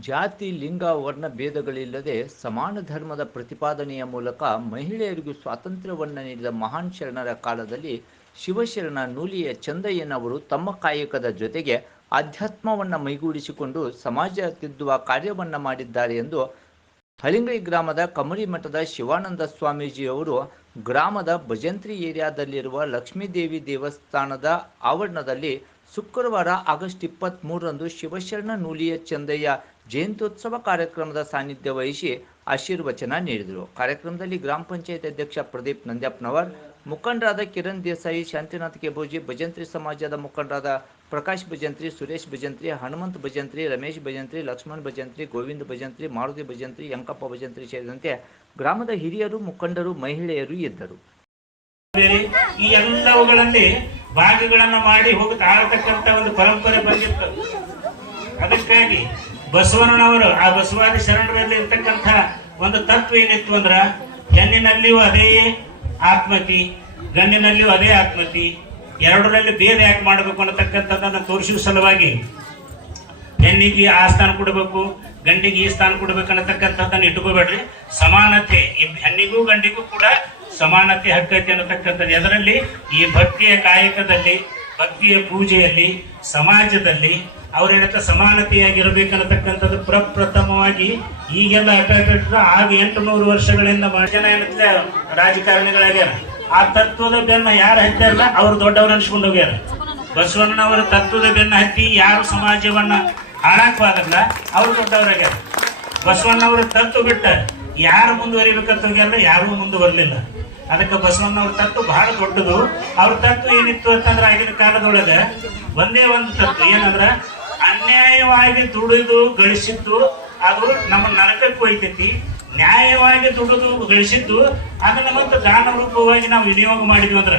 ಜಾತಿ, ಲಿಂಗ, ವರ್ಣ ಭೇದಗಳಿಲ್ಲದೆ ಸಮಾನ ಧರ್ಮದ ಪ್ರತಿಪಾದನೆಯ ಮೂಲಕ ಮಹಿಳೆಯರಿಗೂ ಸ್ವಾತಂತ್ರ್ಯವನ್ನು ನೀಡಿದ ಮಹಾನ್ ಶರಣರ ಕಾಲದಲ್ಲಿ ಶಿವಶರಣ ನೂಲಿಯ ಚಂದಯ್ಯನವರು ತಮ್ಮ ಕಾಯಕದ ಜೊತೆಗೆ ಅಧ್ಯಾತ್ಮವನ್ನು ಮೈಗೂಡಿಸಿಕೊಂಡು ಸಮಾಜ ತಿದ್ದುವ ಕಾರ್ಯವನ್ನು ಮಾಡಿದ್ದಾರೆ ಎಂದು ಹಳಿಂಗೈ ಗ್ರಾಮದ ಕಮರಿ ಮಠದ ಶಿವಾನಂದ ಸ್ವಾಮೀಜಿಯವರು ಗ್ರಾಮದ ಭಜಂತ್ರಿ ಏರಿಯಾದಲ್ಲಿರುವ ಲಕ್ಷ್ಮೀದೇವಿ ದೇವಸ್ಥಾನದ ಆವರಣದಲ್ಲಿ ಶುಕ್ರವಾರ ಆಗಸ್ಟ್ ಇಪ್ಪತ್ತ್ ಮೂರರಂದು ಶಿವಶರಣ ನೂಲಿಯ ಚಂದಯ್ಯ ಜಯಂತ್ಯೋತ್ಸವ ಕಾರ್ಯಕ್ರಮದ ಸಾನ್ನಿಧ್ಯ ವಹಿಸಿ ಆಶೀರ್ವಚನ ನೀಡಿದರು. ಕಾರ್ಯಕ್ರಮದಲ್ಲಿ ಗ್ರಾಮ ಪಂಚಾಯತ್ ಅಧ್ಯಕ್ಷ ಪ್ರದೀಪ್ ನಂದ್ಯಪ್ಪನವರ್ ಮುಖಂಡರಾದ ಕಿರಣ್ ದೇಸಾಯಿ, ಶಾಂತಿನಾಥ್ ಕೆಬೋಜಿ, ಭಜಂತ್ರಿ ಸಮಾಜದ ಮುಖಂಡರಾದ ಪ್ರಕಾಶ್ ಭಜಂತ್ರಿ, ಸುರೇಶ್ ಭಜಂತ್ರಿ, ಹನುಮಂತ್ ಭಜಂತ್ರಿ, ರಮೇಶ್ ಭಜಂತ್ರಿ, ಲಕ್ಷ್ಮಣ್ ಭಜಂತ್ರಿ, ಗೋವಿಂದ ಭಜಂತ್ರಿ, ಮಾರುತಿ ಭಜಂತ್ರಿ ಯಂಕಪ್ಪ ಭಜಂತ್ರಿ ಸೇರಿದಂತೆ ಗ್ರಾಮದ ಹಿರಿಯರು, ಮುಖಂಡರು, ಮಹಿಳೆಯರು ಇದ್ದರು. ಈ ಎಲ್ಲವುಗಳಲ್ಲಿ ಭಾಗಗಳನ್ನು ಮಾಡಿ ಹೋಗಿ ಆಳತಕ್ಕಂತ ಒಂದು ಪರಂಪರೆ ಬಂದಿತ್ತು. ಅದಕ್ಕಾಗಿ ಬಸವಣ್ಣನವರು, ಆ ಬಸವಾದಿ ಶರಣರಲ್ಲಿ ಇರ್ತಕ್ಕಂಥ ಒಂದು ತತ್ವ ಏನಿತ್ತು ಅಂದ್ರ ಹೆಣ್ಣಿನಲ್ಲಿಯೂ ಅದೇ ಆತ್ಮತಿ ಗಂಡಿನಲ್ಲಿಯೂ ಅದೇ ಆತ್ಮತಿ, ಎರಡರಲ್ಲಿ ಬೇರೆ ಯಾಕೆ ಮಾಡಬೇಕು ಅನ್ನತಕ್ಕಂಥದ್ದನ್ನು ತೋರಿಸುವ ಸಲುವಾಗಿ ಹೆಣ್ಣಿಗೆ ಆ ಸ್ಥಾನ ಕೊಡಬೇಕು, ಗಂಡಿಗೆ ಈ ಸ್ಥಾನ ಕೊಡಬೇಕು ಅನ್ನತಕ್ಕಂಥದ್ದನ್ನು ಇಟ್ಕೋಬೇಡ್ರಿ. ಸಮಾನತೆ, ಈ ಹೆಣ್ಣಿಗೂ ಗಂಡಿಗೂ ಕೂಡ ಸಮಾನತೆ ಹಕ್ಕೈತೆ ಅನ್ನತಕ್ಕಂಥದ್ದು. ಅದರಲ್ಲಿ ಈ ಭಕ್ತಿಯ ಕಾಯಕದಲ್ಲಿ, ಭಕ್ತಿಯ ಪೂಜೆಯಲ್ಲಿ, ಸಮಾಜದಲ್ಲಿ ಅವ್ರೇನಂತ ಸಮಾನತೆಯಾಗಿರ್ಬೇಕನ್ನತಕ್ಕಂಥದ್ದು ಪ್ರಪ್ರಥಮವಾಗಿ ಈಗೆಲ್ಲ ಅಟಾಟ ಆಗ ಎಂಟು ನೂರು ವರ್ಷಗಳಿಂದ ಜನ ಏನಂತ ರಾಜಕಾರಣಿಗಳಾಗ್ಯಾರ. ಆ ತತ್ವದ ಬೆನ್ನ ಯಾರು ಹತ್ತಾರಲ್ಲ ಅವ್ರು ದೊಡ್ಡವ್ರು ಅನ್ಸ್ಕೊಂಡು ಹೋಗ್ಯಾರ. ಬಸವಣ್ಣನವರ ತತ್ವದ ಬೆನ್ನ ಹತ್ತಿ ಯಾರು ಸಮಾಜವನ್ನ ಹಾಳಾಕವಾಗಲ್ಲ ಅವ್ರು ದೊಡ್ಡವರಾಗ್ಯಾರ. ಬಸವಣ್ಣವರ ತತ್ವ ಬಿಟ್ಟ ಯಾರು ಮುಂದುವರಿಬೇಕಂತ ಹೋಗ್ಯಾರ ಯಾರೂ ಮುಂದುವರಲಿಲ್ಲ ಅದಕ್ಕೆ ಬಸವಣ್ಣವ್ರ ತತ್ವ ಬಹಳ ದೊಡ್ಡದು. ಅವ್ರ ತತ್ವ ಏನಿತ್ತು ಅಂತಂದ್ರೆ ಆಗಿನ ಕಾಲದೊಳಗೆ ಒಂದೇ ಒಂದು ತತ್ವ. ಏನಂದ್ರ ಅನ್ಯಾಯವಾಗಿ ದುಡಿದು ಗಳಿಸಿದ್ದು ಅದು ನಮ್ಮ ನರಕಕ್ಕೆ ಹೋಯ್ತೈತಿ ನ್ಯಾಯವಾಗಿ ದುಡಿದು ಗಳಿಸಿದ್ದು ಅದನ್ನ ಮತ್ತೆ ದಾನ ರೂಪವಾಗಿ ನಾವು ವಿನಿಯೋಗ ಮಾಡಿದ್ವಿ ಅಂದ್ರೆ